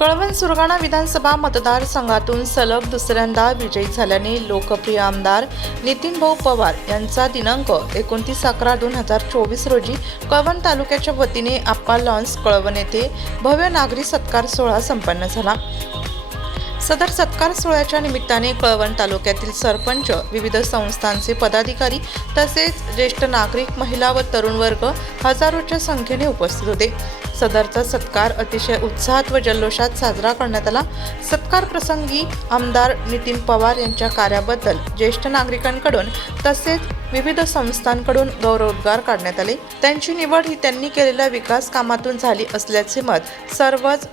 कळवण सुरगाणा विधानसभा मतदारसंघातून सलग दुसऱ्यांदा विजयी झाल्याने लोकप्रिय आमदार नितीनभाऊ पवार यांचा दिनांक 29/11/2024 रोजी कळवण तालुक्याच्या वतीने आप्पा लॉन्स कळवण येथे भव्य नागरी सत्कार सोहळा संपन्न झाला। सदर सत्कार सोहळ्याच्या निमित्ताने कळवण तालुक्यातील सरपंच, विविध संस्थांचे पदाधिकारी तसेच ज्येष्ठ नागरिक, महिला व तरुण वर्ग हजारोच्या संख्येने उपस्थित होते। सदरचा सत्कार अतिशय उत्साहात व जल्लोषात साजरा करण्यात आला। सत्कार प्रसंगी आमदार नितीन पवार यांच्या कार्याबद्दल ज्येष्ठ नागरिकांकडून तसेच विविध संस्थांकडून गौरवोद्गार काढण्यात आले। त्यांची निवड ही त्यांनी केलेल्या विकास कामातून झाली असल्याचे मत सर्वच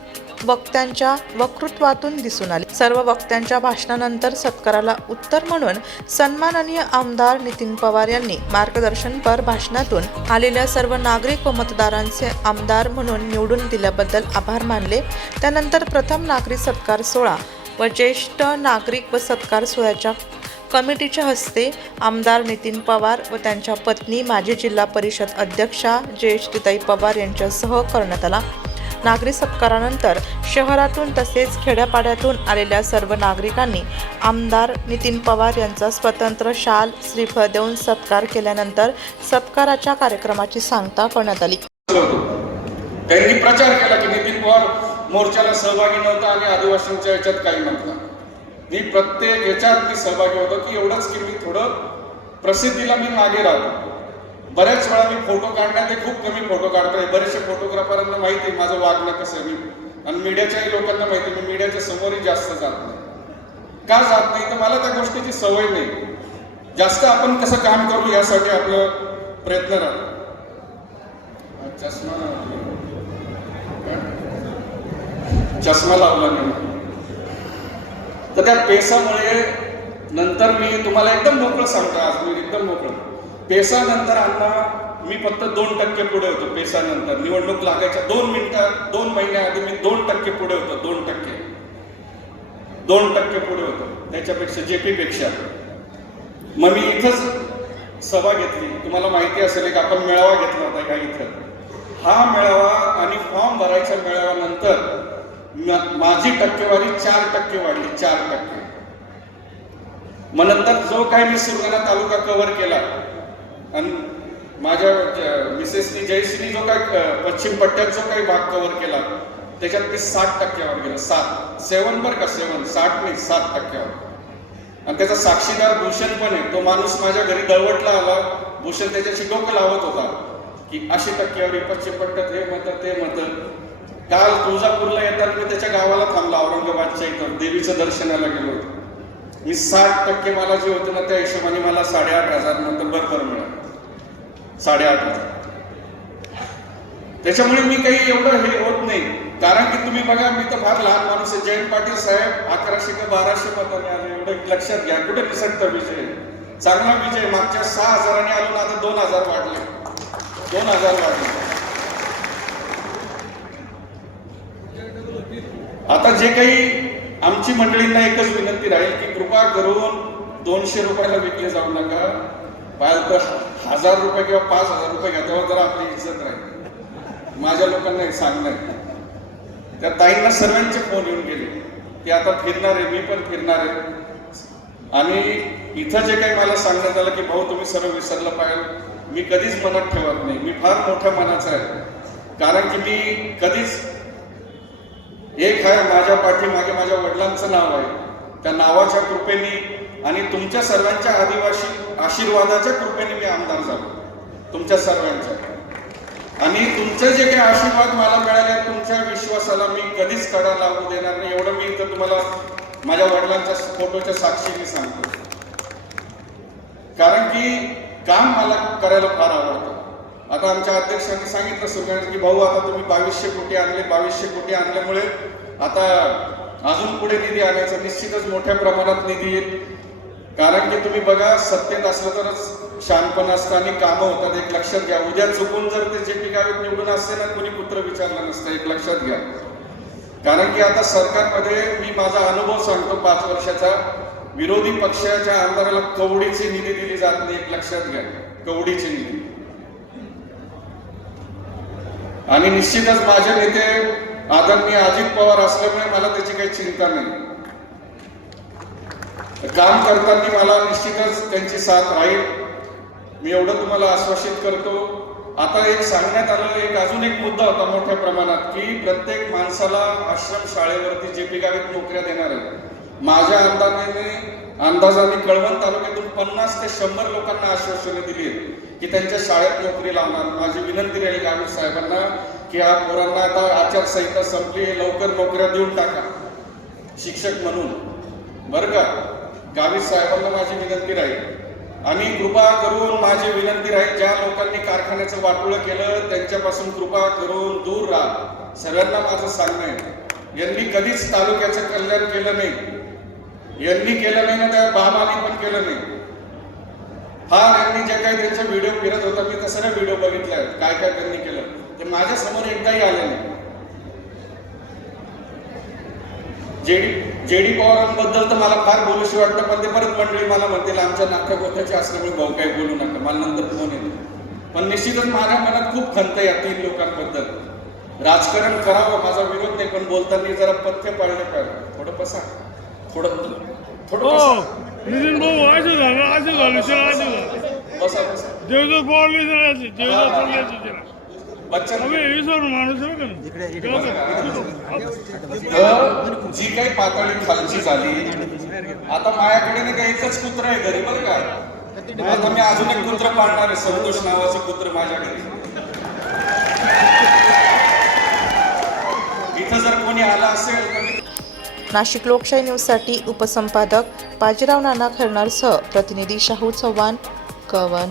वक्त्यांच्या वक्तृत्वातून दिसून आले। सर्व वक्त्यांच्या भाषणानंतर सत्काराला उत्तर म्हणून सन्माननीय आमदार नितीन पवार यांनी मार्गदर्शनपर भाषणातून आलेल्या सर्व नागरिक व मतदारांचे आमदार म्हणून निवडून दिल्याबद्दल आभार मानले। त्यानंतर प्रथम नागरिक सत्कार सोहळा व ज्येष्ठ नागरिक व सत्कार सोहळ्याच्या कमिटीच्या हस्ते आमदार नितीन पवार व त्यांच्या पत्नी माजी जिल्हा परिषद अध्यक्षा जयश्रीताई पवार यांच्यासह करण्यात आला। नागरिक सत्कारानंतर शहरातून तसेच खेड्यापाड्यातून आलेल्या सर्व नागरिकांनी आमदार नितीन पवार यांचा स्वतंत्र शाल श्रीफळ देऊन सत्कार केल्यानंतर सत्काराच्या कार्यक्रमाची सांगता करण्यात आली। त्यांनी प्रचार केला की नितीन पवार मोर्चाला सहभागी नव्हता आणि आदिवासींच्या याच्यात काही नव्हता। मी प्रत्येक याच्यात सहभागी होतो की एवढंच की मी थोडं प्रसिद्धीला मी मागे राहतो। बऱ्याच वेळा मी फोटो काढण्यात खूप कमी फोटो काढतोय। बरेचसे फोटोग्राफरांना माहिती आहे माझं वागणं कसं मी, आणि मीडियाच्याही लोकांना माहिती मी मीडियाच्या समोरही जास्त जात नाही। का जात नाही तर मला त्या गोष्टीची सवय नाही। जास्त आपण कसं काम करू यासाठी आपलं प्रयत्न राहतो। चष्मा लावला नाही तर त्या पेसामुळे नंतर मी तुम्हाला एकदम मोकळं सांगतो। आज मी एकदम मोकळं पेसा नंतर अण्णा मी फक्त 2% पुढे होतो। पेसा नंतर निवडणूक लागायच्या 2 महिन्याआधी मी 2% पुढे होतो। 2% पुढे होतो त्याच्यापेक्षा जेपी पेक्षा। मग मी इथंच सभा घेतली। तुम्हाला माहिती असेल एक आपण मेळावा घेतला होता का इथं। हा मेळावा आणि फॉर्म भरायच्या मेळाव्यानंतर माझी टक्केवारी 4% वाढली। 4%। मग नंतर जो काही मी सुरगाणा तालुका कव्हर केला आणि माझ्या मिसेसनी जयश्रीनी जो काही पश्चिम पट्ट्यात जो काही भाग कव्हर केला त्याच्यात मी 60%वर गेलो। 7 बरं का 60 नाही 7%वर। आणि त्याचा साक्षीदार भूषण पण आहे। तो माणूस माझ्या घरी दळवटला आला। भूषण त्याच्याशी डोकं लावत होता की अशी टक्केवारी पश्चिम पट्ट्यात हे मत ते मत। काल तुळजापूरला येताना मी त्याच्या गावाला थांबला औरंगाबादच्या इथं देवीचं दर्शनाला गेलो होतो। मी 60% मला जे होतं ना त्या हिशोबाने मला 8,500 मत बरोबर मिळालं। 8,500। त्याच्यामुळे मी काही एवढं हे होत नाही। कारण की तुम्ही बघा मी तर फार लहान माणूस आहे। जयंत पाटील साहेब 1100 का 1200 मतांनी आले। एवढं लक्षात घ्या। कुठे निसटता विजय, चांगला विजय। मागच्या 6,000 आलो ना आता 2,000 वाढले। 2,000 वाढले। आता जे काही आमची मंडळींना एकच विनंती राहील की कृपा करून 200 रुपयाला विकले जाऊ नका। पाहिलं तर 1000 रुपये किंवा 5,000 रुपये घ्या तेव्हा जरा आपली इज्जत राहील। माझ्या लोकांना एक सांगणार त्या ताईंना सर्वांचे फोन येऊन गेले की आता फिरणार आहे, मी पण फिरणार आहे। आणि इथं जे काही मला सांगण्यात आलं की भाऊ तुम्ही सर्व विसरलं पाहिजे, मी कधीच मनात ठेवत नाही। मी फार मोठ्या मनाचा आहे। कारण की मी कधीच एक आहे माझ्या पाठीमागे माझ्या वडिलांचं नाव आहे। त्या नावाच्या कृपेने आणि तुमच्या सर्वांच्या आदिवासी आशीर्वादाच्या कृपेने मी आमदार झालो। तुमच्या सर्वांच्या आणि तुमचे जे काही आशीर्वाद मला मिळाले तुमच्या विश्वासाला मी कधीच कडा लावू देणार नाही। एवढं मी इथं तुम्हाला माझ्या वडिलांच्या फोटोच्या साक्षीने सांगतो। कारण की काम मला करायला फार आवडतं। आता आमच्या अध्यक्षांनी सांगितलं सुरगाण्यात की भाऊ आता तुम्ही 2200 कोटी आणले। 2200 कोटी आणल्यामुळे आता अजून पुढे निधी आणायचा। निश्चितच मोठ्या प्रमाणात निधी येईल। कारण की तुम्ही बघा सत्तेत असलं तरच शहाणपण असतं आणि कामं होतात। एक लक्षात घ्या। उद्या चुकून जर ते जेपी गावित निवडून असते ना कोणी पुत्र विचारलं नसतं। एक लक्षात घ्या। कारण की आता सरकारमध्ये मी माझा अनुभव सांगतो 5 वर्षाचा। विरोधी पक्षाच्या आमदाराला कवडीची निधी दिली जात नाही। एक लक्षात घ्या। कवडीची निधी। आणि निश्चितच माझे नेते आदरणीय अजित पवार असल्यामुळे मला त्याची काही चिंता नाही. काम करताना मला निश्चितच त्यांची साथ राहील, मी एवढं तुम्हाला आश्वासित करतो. आता एक सांगण्यात आलं, अजून एक मुद्दा होता मोठ्या प्रमाणात की प्रत्येक माणसाला आश्रम शाळेवरती JP गावीत नोकऱ्या देणार आहे. माझ्या अंदाजाने कळवण तालुक्यातून 50 ते 100 लोकांना आश्वासने दिली आहेत की त्यांच्या शाळेत नोकरी लावणार. माझी विनंती राहील गावित साहेबांना की या पोरांना आता आचारसंहिता संपली, लवकर नोकऱ्या देऊन टाका शिक्षक म्हणून, बरं का. गावित साहेबांना माझी विनंती राहील. आणि कृपा करून माझी विनंती राहील, ज्या लोकांनी कारखान्याचं वाटोळं केलं त्यांच्यापासून कृपा करून दूर राहा. सगळ्यांना माझं सांगणं आहे, यांनी कधीच तालुक्याचं कल्याण केलं नाही, यांनी केलं नाही ना त्या बामाने पण केलं नाही. फार यांनी जे काही त्यांचा व्हिडिओ फिरत होता, मी तसं व्हिडिओ बघितले आहेत, काय काय त्यांनी केलं ते माझ्या समोर एकदाही आले नाही. जेडी पवारांबद्दल तर मला फार बोलूशी वाटतं, पण ते परत मंडळी मला म्हणतील आमच्या नाटक गोत्याचे असल्यामुळे भाऊ काही बोलू नका, मला नंतर फोन येतो. पण निश्चितच माझ्या मनात खूप खंत आहे या 3 लोकांबद्दल. राजकारण करावं माझा विरोध नाही, पण बोलताना जरा पथ्य पाळलं पाहिजे. थोडं बसा, थोडं बसा. नितीन भाऊ असं झालं बसा बसा. देवदास पवारला विचारायचं, देवदास पवारला विचारायचं. बच्चन माणूस आहे जी काही पातळी खालची झाली, आता माझ्याकडे नाही का एकच कुत्र आहे घरी, बरं का. आता मी अजून एक कुत्र पाळणार आहे, संतोष नावाचे कुत्र माझ्या घरी. इथं जर कोणी आला असेल तर नाशिक लोकशाही न्यूजसाठी उपसंपादक बाजीराव नाना खैरनारसह प्रतिनिधी शाहू चव्हाण, कळवण.